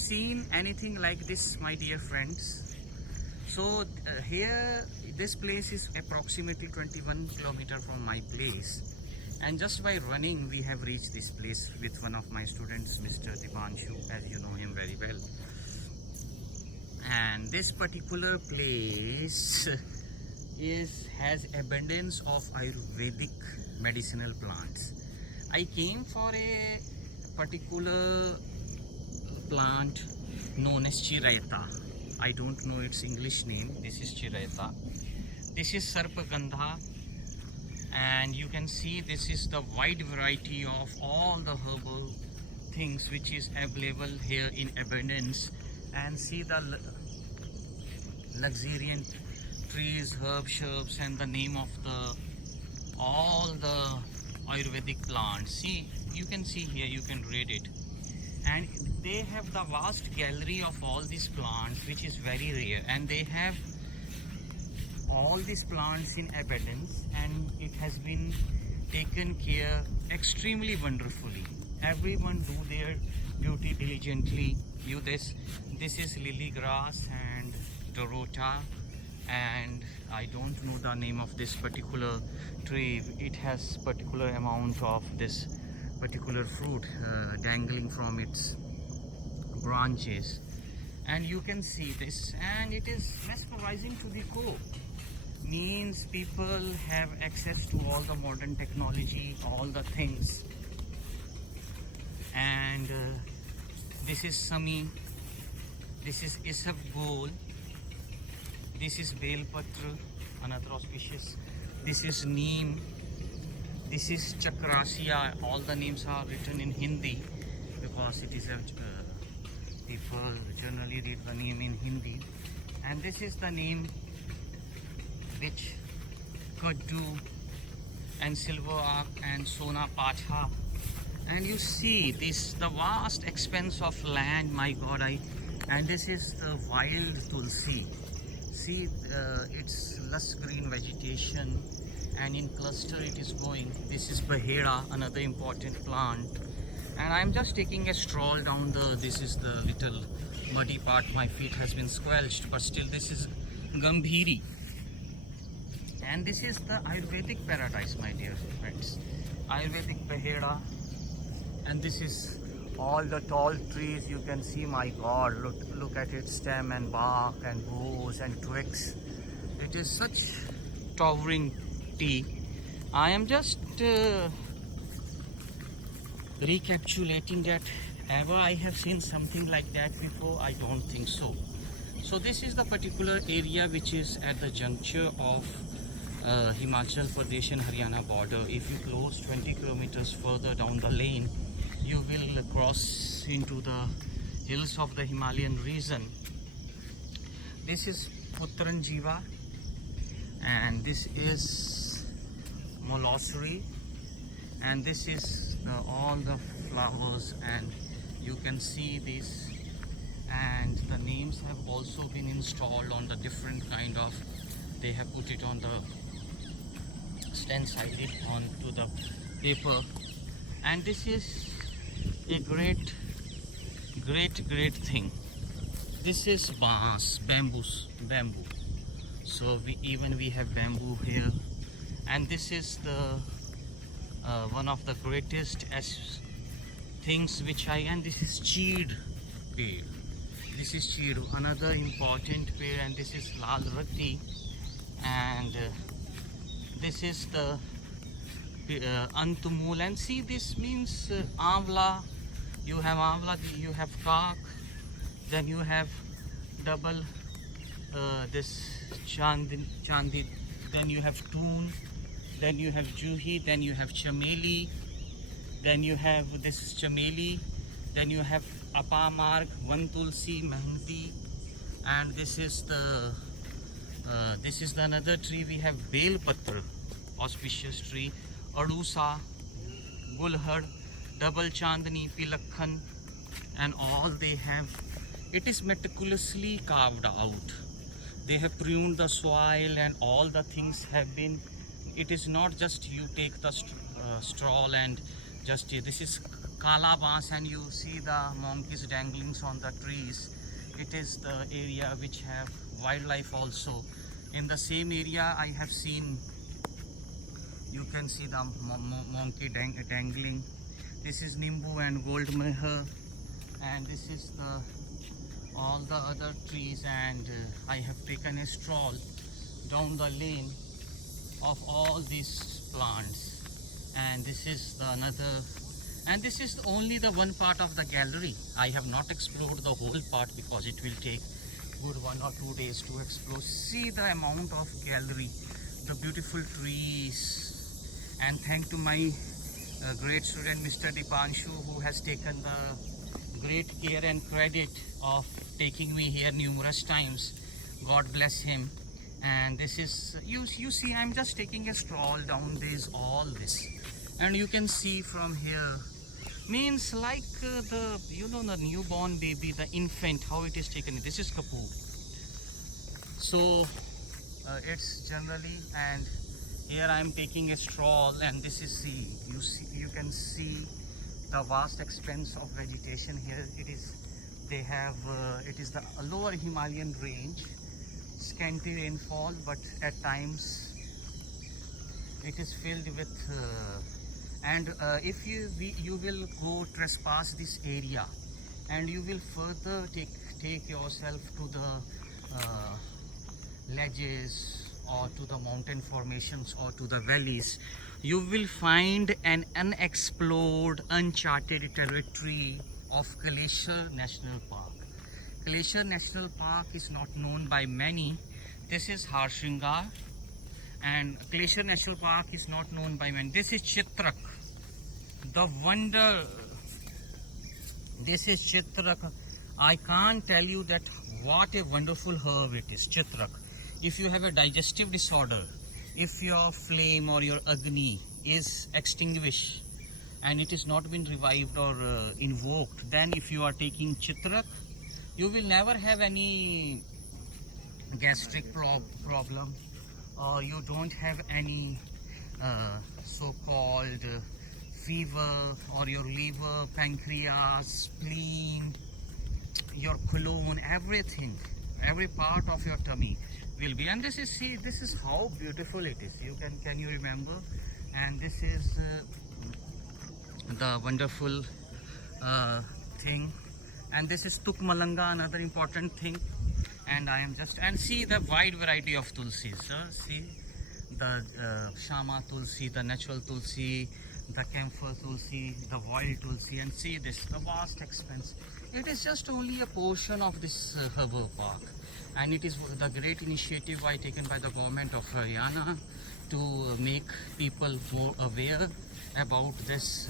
seen anything like this, my dear friends? So here, this place is approximately 21 kilometers from my place, and just by running we have reached this place with one of my students, Mr. Dipanshu, as you know him very well. And this particular place has abundance of Ayurvedic medicinal plants. I came for a particular plant known as Chiraita. I don't know its English name. This is Chiraita. This is Sarpagandha, and you can see this is the wide variety of all the herbal things which is available here in abundance. And see the luxuriant trees, herbs, shrubs, and the name of all the Ayurvedic plants. See, you can see here, you can read it. And they have the vast gallery of all these plants, which is very rare, and they have all these plants in abundance, and it has been taken care extremely wonderfully. Everyone do their duty diligently. This is lily grass and dorota, and I don't know the name of this particular tree. It has particular amount of this particular fruit dangling from its branches, and you can see this, and it is mesmerizing to the core. Means people have access to all the modern technology, all the things. And this is Sami, this is Isabgol, this is Belpatra, another auspicious, this is Neem, this is Chakrasya. All the names are written in Hindi because it is a people generally read the name in Hindi. And this is the name which Kaddu and Silver Arc and Sona Pacha. And you see this, the vast expanse of land, my God. And this is the wild tulsi. See its lush green vegetation, and in cluster it is going. This is Bahera, another important plant. And I'm just taking a stroll down this is the little muddy part. My feet has been squelched, but still this is Gambhiri. And this is the Ayurvedic paradise, my dear friends. Ayurvedic Bahera. And this is all the tall trees you can see, my God. Look at its stem and bark and boughs and twigs. It is such towering tea. I am just recapitulating that ever I have seen something like that before. I don't think so. So this is the particular area which is at the juncture of Himachal Pradesh and Haryana border. If you close 20 kilometers further down the lane, you will cross into the hills of the Himalayan region. This is Putranjiva, and this is Molossery, and this is all the flowers, and you can see this. And the names have also been installed on the different kind of, they have put it on the stenciled onto the paper. And this is a great thing. This is bamboo. So we have bamboo here. And this is the one of the greatest things which and this is cheed pear. This is cheedu, another important pear, and this is lal rati, and this is the antumul. And see, this means amla. You have amla, you have kak, then you have double this chandi, then you have toon, then you have juhi, then you have chameli, then you have this chameli, then you have apamarg, one tulsi, mehendi, and this is the another tree. We have belpatra, auspicious tree, adusa, gulhad, double chandani, pilakhan, and all they have. It is meticulously carved out. They have pruned the soil, and all the things have been. It is not just you take the straw and just this is Kala Bans and you see the monkeys dangling on the trees. It is the area which have wildlife also. In the same area I have seen, you can see the monkey dangling. This is Nimbu and Gold Meher, and this is the all the other trees, and I have taken a stroll down the lane of all these plants, and this is the another, and this is only the one part of the gallery. I have not explored the whole part because it will take good 1 or 2 days to explore. See the amount of gallery, the beautiful trees, and thank to my great student Mr. Dipanshu, who has taken the great care and credit of taking me here numerous times. God bless him. And this is, you see, I'm just taking a stroll down all this, and you can see from here, means like the the newborn baby, the infant, how it is taken. This is Kapoor. So it's generally, and here I am taking a stroll, and this is you can see the vast expanse of vegetation here. It is, they have it is the lower Himalayan range, scanty rainfall, but at times it is filled with and if you will go trespass this area, and you will further take yourself to the ledges or to the mountain formations or to the valleys, you will find an unexplored, uncharted territory of Glacier National Park. Glacier National Park is not known by many. This is Harshringar, and Glacier National Park is not known by many. This is Chitrak, the wonder. This is Chitrak. I can't tell you that what a wonderful herb it is, Chitrak. If you have a digestive disorder, if your flame or your Agni is extinguished and it is not been revived or invoked, then if you are taking Chitrak, you will never have any gastric problem, or you don't have any so-called fever, or your liver, pancreas, spleen, your colon, everything, every part of your tummy will be. And this is, see, this is how beautiful it is. You can you remember? And this is the wonderful thing. And this is Tukmalanga, another important thing. And I am just, and see the wide variety of tulsis. See the Shama tulsi, the natural tulsi, the camphor tulsi, the wild tulsi, and see this, the vast expanse. It is just only a portion of this herbal park, and it is the great initiative taken by the government of Haryana to make people more aware about this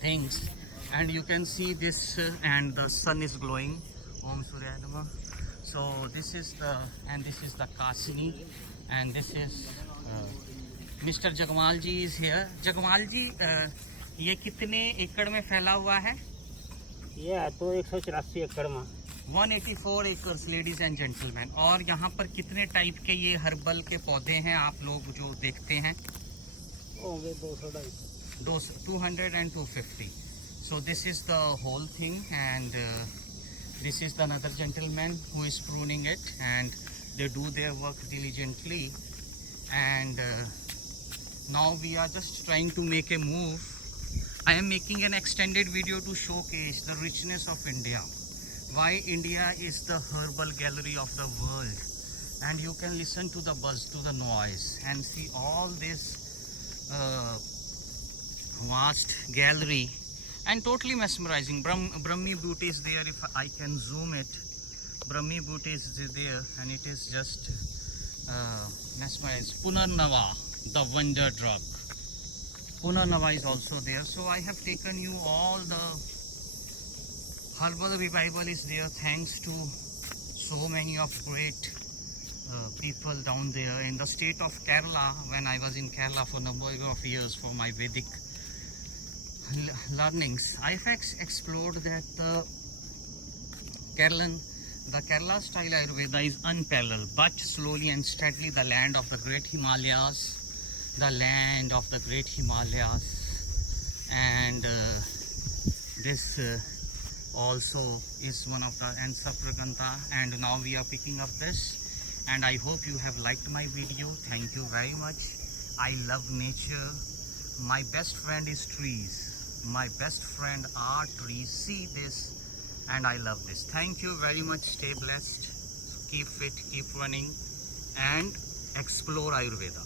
things. And you can see this, and the sun is glowing. Om Surya Namah. So this is the, and this is the Kasini, and this is Mr. Jagmal ji is here. Jagmal ji, ये कितने एकड़ में फैला हुआ है? ये तो 184 एकड़ में, 184 एकर्स, लेडीज एंड जेंटलमैन। और यहाँ पर कितने टाइप के ये हर्बल के पौधे हैं आप लोग जो देखते हैं? होंगे 200 and 250. So this is the whole thing, and this is the another gentleman who is pruning it, and they do their work diligently. And now we are just trying to make a move. I am making an extended video to showcase the richness of India, why India is the herbal gallery of the world. And you can listen to the buzz, to the noise, and see all this vast gallery, and totally mesmerizing. Brahmi beauty is there. If I can zoom it, Brahmi beauty is there, and it is just mesmerizing. Punarnava, the wonder drug. Punarnava is also there. So I have taken you all the herbal revival is there, thanks to so many of great people down there in the state of Kerala. When I was in Kerala for a number of years for my Vedic learnings, I have explored that the Kerala style Ayurveda is unparalleled, but slowly and steadily the land of the great Himalayas, and this also is one of the ends of Raganta, and now we are picking up this, and I hope you have liked my video. Thank you very much. I love nature. My best friend is trees. My best friend are trees. See this, and I love this. Thank you very much. Stay blessed, keep fit, keep running, and explore Ayurveda.